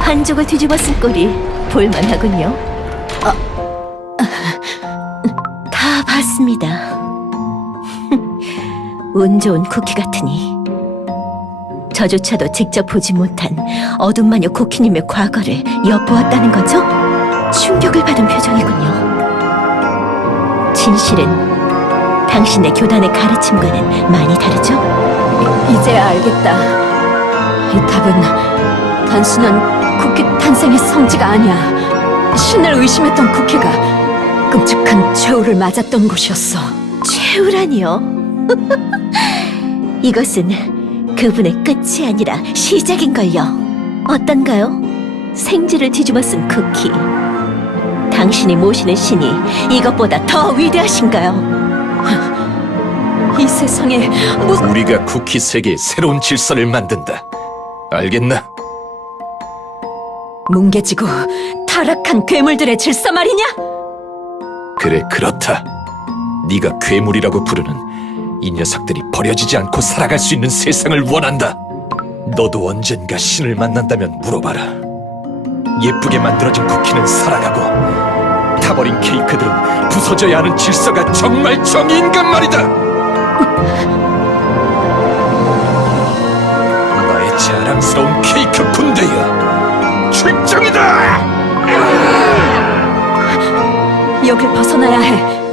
한쪽을 뒤집었을 꼴이 볼만하군요. 어, 다 봤습니다. 운 좋은 쿠키 같으니 저조차도 직접 보지 못한 어둠 마녀 쿠키님의 과거를 엿보았다는 거죠? 충격을 받은 표정이군요. 진실은 당신의 교단의 가르침과는 많이 다르죠? 이제야 알겠다. 이 답은 단순한 쿠키 탄생의 성지가 아니야. 신을 의심했던 쿠키가 끔찍한 최후를 맞았던 곳이었어. 최후라니요. 이것은 그분의 끝이 아니라 시작인걸요. 어떤가요? 생지를 뒤집어 쓴 쿠키. 당신이 모시는 신이 이것보다 더 위대하신가요? 이 세상에 무슨 우리가 쿠키 세계에 새로운 질서를 만든다. 알겠나? 뭉개지고 타락한 괴물들의 질서 말이냐? 그래 그렇다. 네가 괴물이라고 부르는 이 녀석들이 버려지지 않고 살아갈 수 있는 세상을 원한다. 너도 언젠가 신을 만난다면 물어봐라. 예쁘게 만들어진 쿠키는 살아가고 타버린 케이크들은 부서져야 하는 질서가 정말 정의인간 말이다. 나의 자랑스러운 케이크 군대여 출정이다. 여길 벗어나야 해.